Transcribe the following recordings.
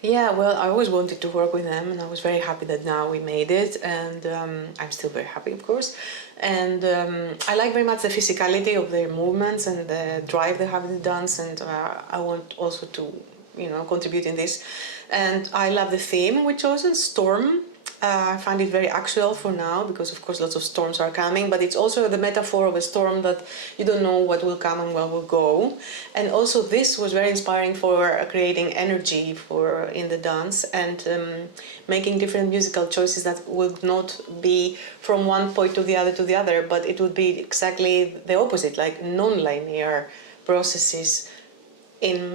Yeah, well, I always wanted to work with them, and I was very happy that now we made it, and I'm still very happy, of course. And I like very much the physicality of their movements and the drive they have in the dance, and I want also to, contribute in this. And I love the theme we chosen, Storm. I find it very actual for now because, of course, lots of storms are coming, but it's also the metaphor of a storm that you don't know what will come and what will go. And also, this was very inspiring for creating energy for in the dance and making different musical choices that would not be from one point to the other, but it would be exactly the opposite, like non-linear processes in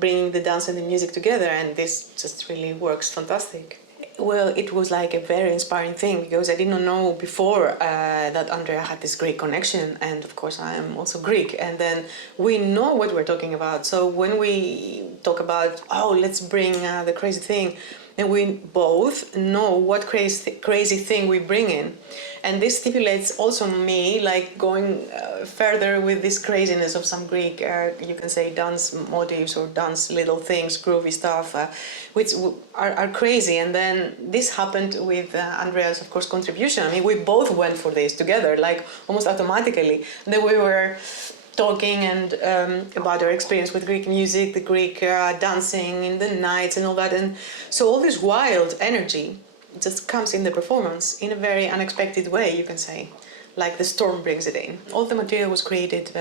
bringing the dance and the music together, and this just really works fantastic. Well, it was like a very inspiring thing because I did not know before that Andrea had this Greek connection, and of course I am also Greek, and then we know what we're talking about. So when we talk about, oh, let's bring the crazy thing, and we both know what crazy thing we bring in, and this stimulates also me, like going further with this craziness of some Greek, you can say, dance motifs or dance little things, groovy stuff, which are crazy. And then this happened with Andrea's, of course, contribution. I mean, we both went for this together, like almost automatically. And then we were talking and about our experience with Greek music, the Greek dancing in the nights and all that. And so all this wild energy just comes in the performance in a very unexpected way, you can say, like the storm brings it in. All the material was created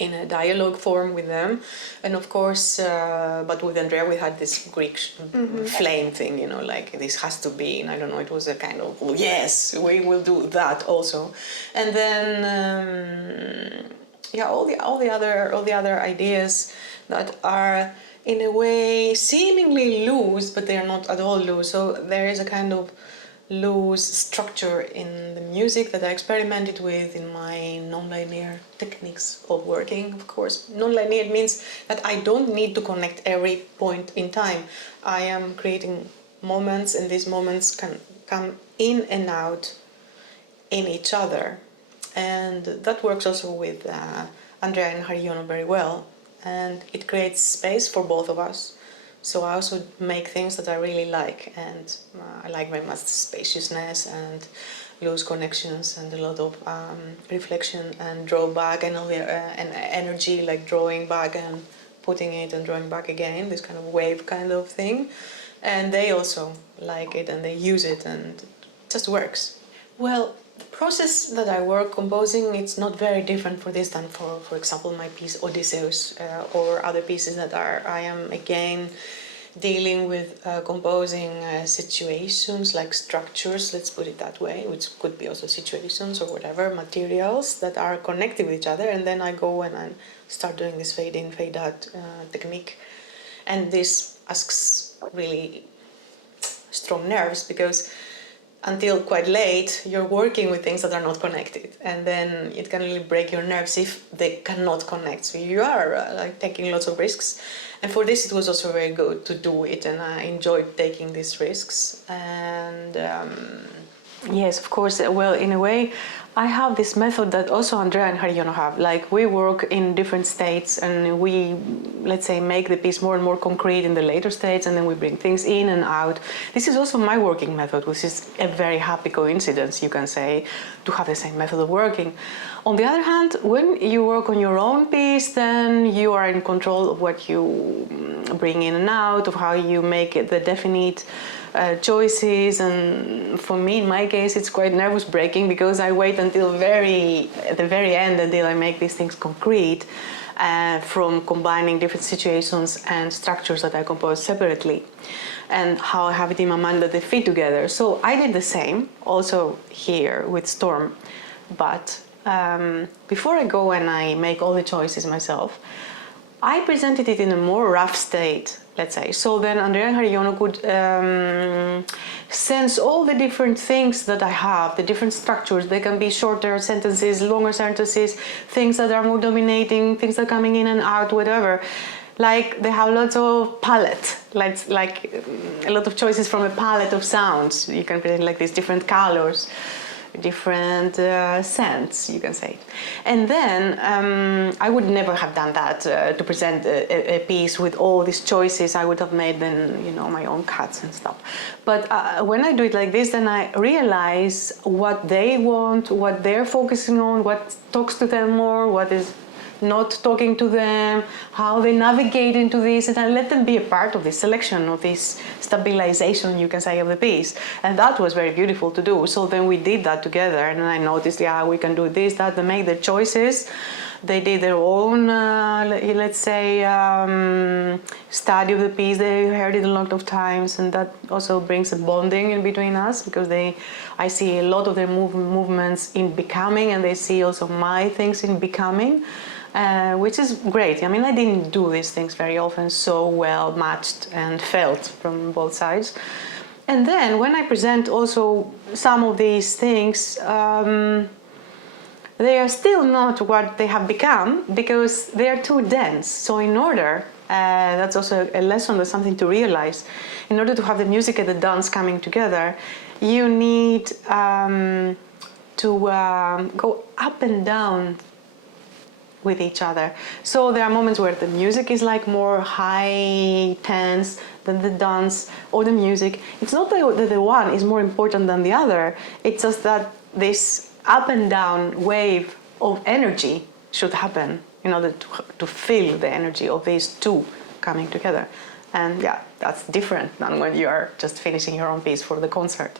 in a dialogue form with them, and of course, but with Andrea we had this Greek flame thing, like this has to be, and I don't know, it was a kind of, oh, yes, we will do that also. And then all the other ideas that are in a way seemingly loose, but they are not at all loose. So there is a kind of loose structure in the music that I experimented with in my non-linear techniques of working, of course. Non-linear means that I don't need to connect every point in time. I am creating moments, and these moments can come in and out in each other. And that works also with Andrea and Hariono very well. And it creates space for both of us. So I also make things that I really like, and I like very much spaciousness and loose connections and a lot of reflection and draw back and and energy, like drawing back and putting it and drawing back again, this kind of wave kind of thing. And they also like it and they use it, and it just works. Well, the process that I work composing, it's not very different for this than for example, my piece Odysseus or other pieces that I am again dealing with composing situations like structures, let's put it that way, which could be also situations or whatever, materials that are connected with each other, and then I go and I start doing this fade in, fade out technique. And this asks really strong nerves because until quite late, you're working with things that are not connected, and then it can really break your nerves if they cannot connect. So you are like taking lots of risks, and for this it was also very good to do it, and I enjoyed taking these risks. And yes, of course. Well, in a way, I have this method that also Andrea and Hariono have. Like, we work in different states, and we, let's say, make the piece more and more concrete in the later states, and then we bring things in and out. This is also my working method, which is a very happy coincidence, you can say, to have the same method of working. On the other hand, when you work on your own piece, then you are in control of what you bring in and out, of how you make it the definite choices. And for me, in my case, it's quite nervous breaking because I wait until at the very end until I make these things concrete from combining different situations and structures that I compose separately, and how I have it in my mind that they fit together. So I did the same also here with Storm, but before I go and I make all the choices myself, I presented it in a more rough state, let's say. So then Andrea and Hariono could sense all the different things that I have, the different structures. They can be shorter sentences, longer sentences, things that are more dominating, things that are coming in and out, whatever. Like, they have lots of palette, like a lot of choices from a palette of sounds. You can present like these different colors. different scents, you can say. And then I would never have done that to present a piece with all these choices. I would have made then, you know, my own cuts and stuff. But when I do it like this, then I realize what they want, what they're focusing on, what talks to them more, what is not talking to them, how they navigate into this, and I let them be a part of this selection, of this stabilization, you can say, of the piece. And that was very beautiful to do. So then we did that together, and I noticed, yeah, we can do this, that, they make their choices. They did their own, let's say, study of the piece. They heard it a lot of times, and that also brings a bonding in between us, because I see a lot of their movements in becoming, and they see also my things in becoming. Which is great. I mean, I didn't do these things very often so well matched and felt from both sides. And then when I present also some of these things, they are still not what they have become because they are too dense. So in order, that's also a lesson, that's something to realize, in order to have the music and the dance coming together, you need to go up and down with each other. So there are moments where the music is like more high tense than the dance or the music. It's not that the one is more important than the other. It's just that this up and down wave of energy should happen in order to feel the energy of these two coming together. And yeah, that's different than when you are just finishing your own piece for the concert.